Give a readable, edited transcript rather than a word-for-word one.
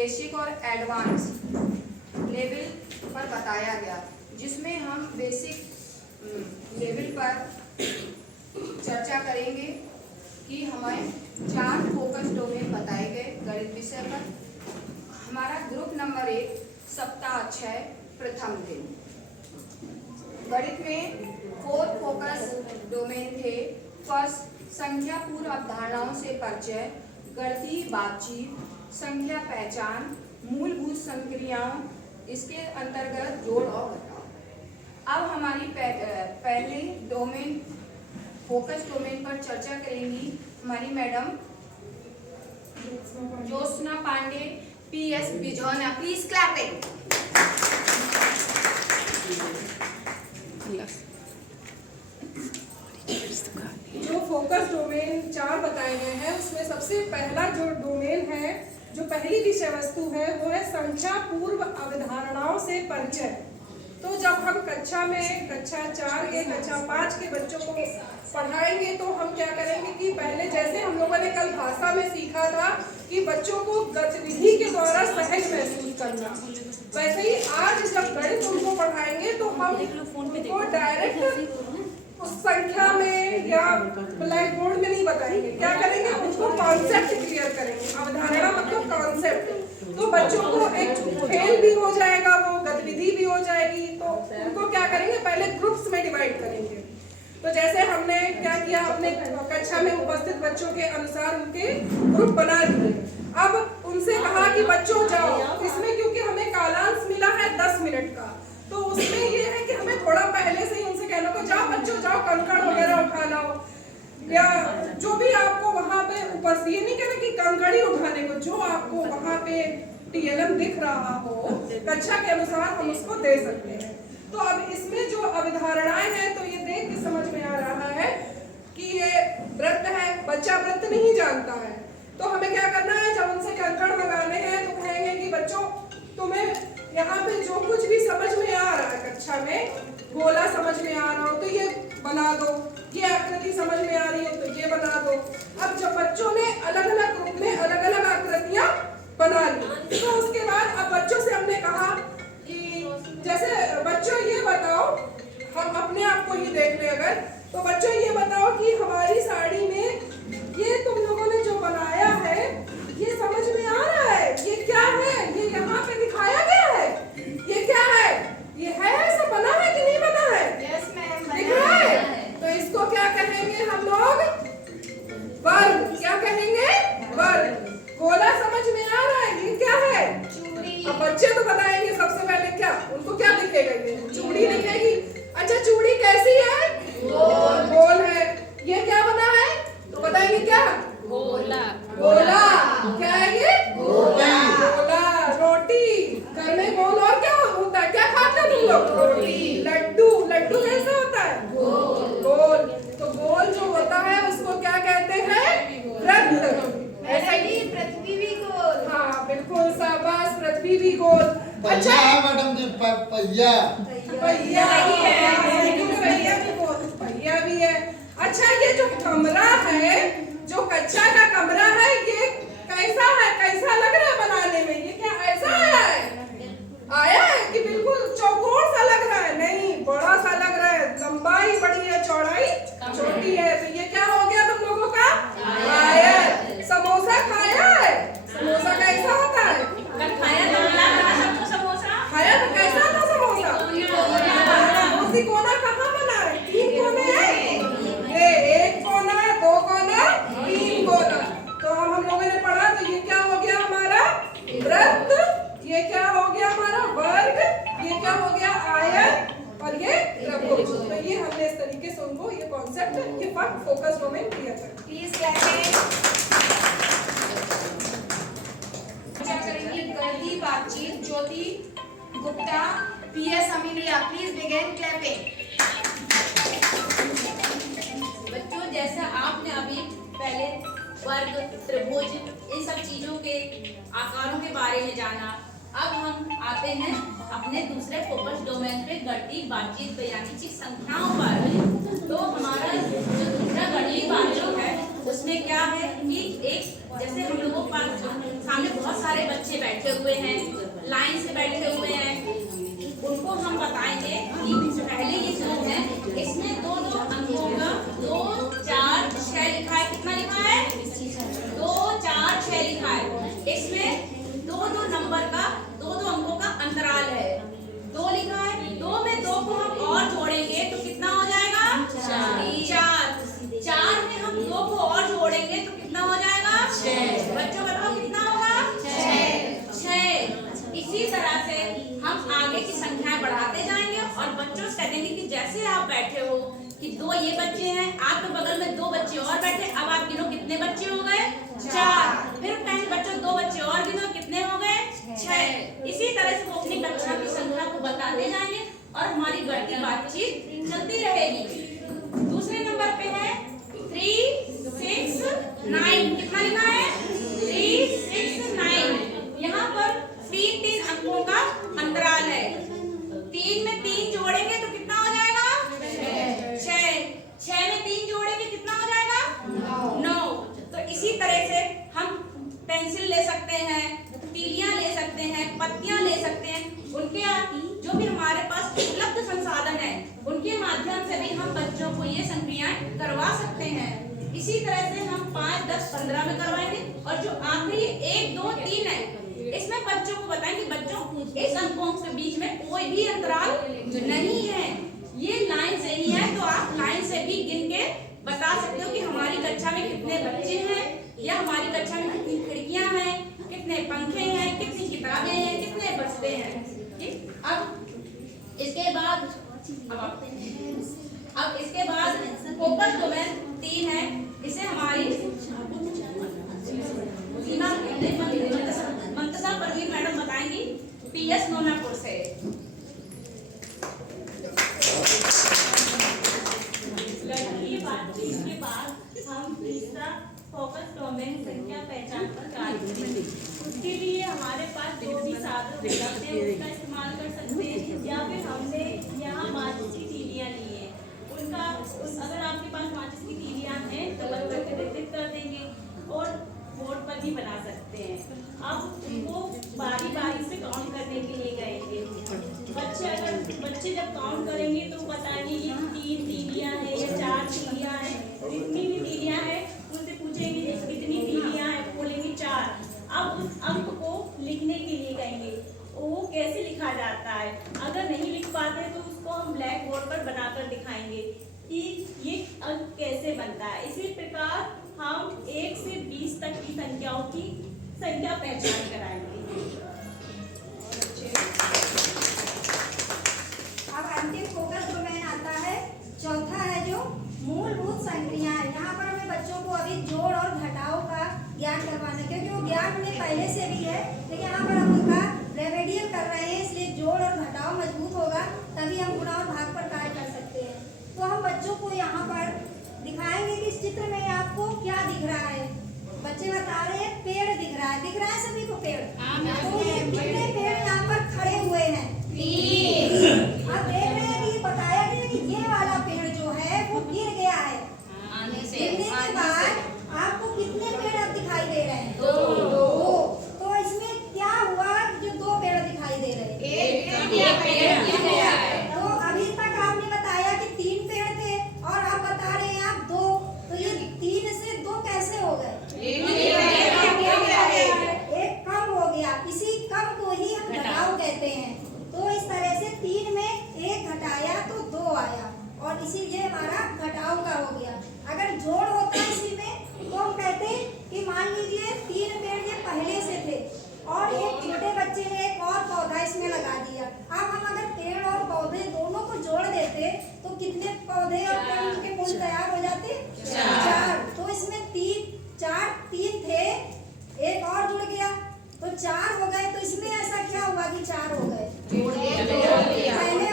Basic और advance level पर बताया गया, जिसमें हम बेसिक लेवल पर चर्चा करेंगे कि हमें 4 फोकस डोमेन बताए गए गणित विषय पर। हमारा ग्रुप नंबर 1 सप्ताह 6 प्रथम दिन। गणित में 4 फोकस डोमेन थे। फर्स्ट, संख्या पूर्व अवधारणाओं से परिचय, गणितीय बातचीत, संख्या पहचान, मूलभूत संक्रियाओं, इसके अंतर्गत जोड़ और घटाव। अब हमारी पहले डोमेन फोकस डोमेन पर चर्चा करेंगी हमारी madam Jyotsna Pandey, PS Bijauna. Please clapping. जो फोकस डोमेन 4 बताए गए हैं, उसमें सबसे पहला जो डोमेन है, जो पहली विषय वस्तु है, वो है संख्या पूर्व अवधारणाओं से परिचय। तो जब हम कक्षा 4 के कक्षा 5 के बच्चों को पढ़ाएंगे तो हम क्या करेंगे कि पहले जैसे हम लोगों ने कल भाषा में सीखा था कि बच्चों को गतिविधि के द्वारा सहज महसूस करना, वैसे ही आज जब गणित उनको पढ़ाएंगे तो हम उनको डायरेक्ट उस संख्या में या ब्लैक बोर्ड में नहीं बताएंगे। क्या करेंगे, उनको कॉन्सेप्ट क्लियर करेंगे। अवधारणा मतलब कॉन्सेप्ट। तो बच्चों को एक खेल भी हो जाएगा, वो गतिविधि भी हो जाएगी। तो उनको क्या करेंगे, पहले ग्रुप्स में डिवाइड करेंगे। तो जैसे हमने क्या किया, अपने कक्षा में उपस्थित बच्चों के अनुसार उनके ग्रुप बना दिए। अब उनसे कहा कि बच्चों जाओ, इसमें क्योंकि हमें कालांश मिला है 10 मिनट का, तो उसमें ये है कि हमें थोड़ा पहले से ही उनसे कहना को जाओ बच्चों जाओ, कंकड़ वगैरह उठा लाओ, या जो भी आपको वहाँ पे उपस्थित, ये नहीं कहना कि कंकड़ ही उठाने को, जो आपको वहाँ पे TLM दिख रहा हो कक्षा के अनुसार हम उसको दे सकते हैं। तो अब इसमें जो अवधारणाएं हैं, तो ये देख के समझ में आ रहा है कि ये वृत्त है, बच्चा वृत्त नहीं जानता है। तो हमें क्या करना है, जब उनसे कंकड़ लगाने हैं तो कहेंगे कि बच्चों तुम्हें यहाँ पे जो कुछ भी समझ में आ रहा है, कक्षा में गोला समझ में आ रहा हो तो ये बना दो, ये आकृति समझ में आ रही है तो ये बना दो। अब जब बच्चों ने अलग अलग ग्रुप में अलग अलग आकृतियां बना ली, तो उसके बाद अब बच्चों से हमने कहा कि जैसे बच्चों ये बताओ, हम अपने आप को ही देख ले अगर, तो बच्चों ये बताओ कि हमारी साड़ी में ये तुम लोगों ने जो बनाया है ये समझ में आ रहा है, ये क्या है, ये यहाँ पे दिखाया गया है, ये क्या है, ये है ऐसा बना है कि नहीं बना है? यस मैम, दिख रहा है। तो इसको क्या कहेंगे हम लोग, वर्ग। क्या कहेंगे, वर्ग। गोला समझ में आ रहा है, ये क्या है, चूड़ी। अब बच्चे तो बताएंगे सबसे पहले क्या, उनको क्या दिखेगा, ये चूड़ी दिखेगी। अच्छा चूड़ी कैसी है, गोल। गोल है। ये क्या बना है, तो बताएंगे क्या, गोला। गोला। क्या है ये, गोला। गोला। रोटी, घर में गोल और क्या होता है, क्या खाते हो तुम लोग, रोटी। लड्डू, लड्डू कैसा होता है, गोल। गोल। तो गोल जो होता है उसको क्या कहते हैं, वृत्त। ऐसा ही पृथ्वी भी गोल। हाँ बिल्कुल, शाबाश, पृथ्वी भी गोल। अच्छा मैडम जी, पहिया पहिया भी गोल, पहिया भी है। अच्छा ये जो कमरा है, जो कक्षा का कमरा है, ये कैसा है, कैसा लग रहा है बनाने में, ये क्या ऐसा आया है कि बिल्कुल चौकोर सा लग रहा है, नहीं बड़ा सा लग रहा है, लंबाई बड़ी है चौड़ाई छोटी है। तो ये क्या हो गया तुम लोगों का, आयत। समोसा खाया है, समोसा कैसा होता है, खाया तो कैसा था समोसा, उसी कोना कहाँ बना है, 3 कोने हैं, ये 1 कोना, 2 कोना, 3 कोना। तो हम लोगों ने पढ़ा, तो ये क्या हो गया हमारा वृत्त, ये क्या हो गया हमारा वर्ग, ये क्या हो गया आयत, और ये त्रिभुज। तो ये हमने इस तरीके से उनको ये कॉन्सेप्ट, ये फोकस डोमेन क्लियर कर। Please clapping. क्या करेंगे, गणितीय बातचीत, Jyoti Gupta, PS Amilia. Please begin clapping. बच्चों, जैसा आपने अभी पहले वर्ग, त्रिभुज, इन सब चीजों के आकारों के बारे में जाना, अब हम आते हैं अपने दूसरे फोकस डोमेन पे, गणितीय बातचीत पे, यानी कि संख्याओं पर। तो हमारा जो दूसरा गणितीय बातचीत है उसमें क्या है कि एक, जैसे हम लोगों के पास सामने बहुत सारे बच्चे बैठे हुए हैं, लाइन से बैठे हुए हैं, उनको हम बताएंगे कि पहले ये जो है इसमें दो दो अंकों का 2, 4, 6 लिखा है। कितना लिखा है? 2, 4, 6 लिखा है। इसमें दो दो नंबर का दो दो अंकों का अंतराल है। 2 लिखा है, 2 में 2 को हम और जोड़ेंगे तो कितना हो जाएगा? 4। 4 में हम 2 को और जोड़ेंगे तो कितना हो जाएगा? 6। बच्चों बताओ कितना होगा? 6। इसी तरह से हम आगे की संख्याएं बढ़ाते जाएंगे और बच्चों से कह देंगे कि जैसे आप बैठे हो कि 2 ये बच्चे हैं, आपके बगल में 2 बच्चे और बैठे, अब आप गिनो कितने बच्चे हो गए? 4। फिर कहेंगे बच्चों 2 बच्चे और गिनो, कितने हो गए? 6। इसी तरह से वो अपनी कक्षा की संख्या को बताते जाएंगे और हमारी बढ़ती बातचीत चलती रहेगी। दूसरे नंबर पे है 3, 6, 9। कितना लिखा है? 3, 6, 9। यहाँ पर 3 अंकों का अंतराल है। 3 में 3 जोड़ेंगे तो कितना हो जाएगा? 6। 6 में 3 जोड़ेंगे कितना हो जाएगा? 9। तो इसी तरह से हम पेंसिल ले सकते हैं, तीलियां ले सकते हैं, पत्तियां ले सकते हैं। उनके जो भी हमारे पास उपलब्ध संसाधन है उनके माध्यम से भी हम बच्चों को ये संक्रियाएं करवा सकते हैं। इसी तरह से हम 5, 10, 15 में करवाएंगे और जो आखिरी 1, 2, 3 है इसमें बच्चों को बताएंगे बच्चों इस अंकों के बीच में कोई भी अंतराल नहीं है, ये लाइन सही है। तो आप लाइन से भी गिन के बता सकते हो कि हमारी कक्षा में कितने बच्चे हैं या हमारी कक्षा में कितनी खिड़कियां हैं, कितने पंखे हैं, कितनी किताबें हैं, कितने बस्ते हैं। ठीक, अब इसके बाद फोकस डोमेन 3 है। इसे हमारी मंतजा परवीन मैडम बताएंगी PS नोनापुर से। गणितीय बातचीत के बाद हम तीसरा फोकस डोमेन संख्या पहचान पर कार्य करेंगे। उसके लिए हमारे पास जो भी साधन उपलब्ध है उसका इस्तेमाल कर सकते हैं या फिर हमने यहाँ माचिस की तीलियाँ ली हैं उनका अगर आपके पास माचिस की तीलियाँ हैं तो बच्चों को वितरित कर देंगे और बोर्ड पर भी बना सकते हैं। अब उनको बारी बारी से काउंट करने के लिए कहेंगे। बच्चे जब काउंट करेंगे तो बताएंगे ये 3 तीलियाँ हैं या 4 तीलियाँ हैं, जितनी भी तीलियाँ हैं उनसे पूछेंगे कितनी तीलियाँ हैं, बोलेंगे 4। अब उस अंक को लिखने के लिए कहेंगे, वो कैसे लिखा जाता है। अगर नहीं लिख पाते तो उसको हम ब्लैक बोर्ड पर बनाकर दिखाएंगे कि ये अंक कैसे बनता है। इसी प्रकार हम 1 से 20 तक की संख्याओं की संख्या पहचान कराएंगे। अब अंतिम फोकस डोमेन आता है, चौथा है जो मूलभूत संक्रियाएं। यहाँ पर हमें बच्चों को अभी जोड़ और घटाव का ज्ञान करवाना, क्योंकि वो ज्ञान हमें पहले से भी है लेकिन यहाँ पर हम उनका रेमेडियल कर रहे हैं, इसलिए जोड़ और घटाव मजबूत होगा तभी हम गुणा और भाग पर कार्य कर सकते हैं। तो हम बच्चों को यहाँ पर दिखाएंगे कि इस चित्र में आपको क्या दिख रहा है। बच्चे बता रहे हैं पेड़ दिख रहा है सभी को पेड़। तो ये कितने पेड़ यहाँ पर खड़े हुए हैं? 3। अब देख रहे हैं कि बताया गया कि ये वाला पेड़ जो है वो गिर गया है। गिरने के बाद आपको कितने पेड़ अब दिखाई दे रहे हैं? 2। तो इसमें क्या हुआ जो 2 पेड़ दिखाई दे रहे हैं? एक पेड़ गिर गया है। तो अभी तक आपने बताया कि 3 पेड़ थे और आप बता रहे हैं आप 2, तो ये 3 से 2 कैसे हो गए? एक कम हो गया। इसी कम को ही हम घटाव कहते हैं। तो इस तरह से 3 में 1 घटाया तो 2 आया और इसीलिए हमारा घटाव का हो गया। अगर जोड़ होता इसी में तो हम कहते कि मान लीजिए 3 पेड़ ये पहले से थे और एक छोटे बच्चे ने एक और पौधा इसमें लगा दिया। अब हम अगर पेड़ और पौधे दोनों को जोड़ देते तो कितने पौधे और पेड़ उनके मूल तैयार हो जाते? 4। तो इसमें 3 थे, एक और जुड़ गया तो 4 हो गए। तो इसमें ऐसा क्या हुआ कि 4 हो गए? पहले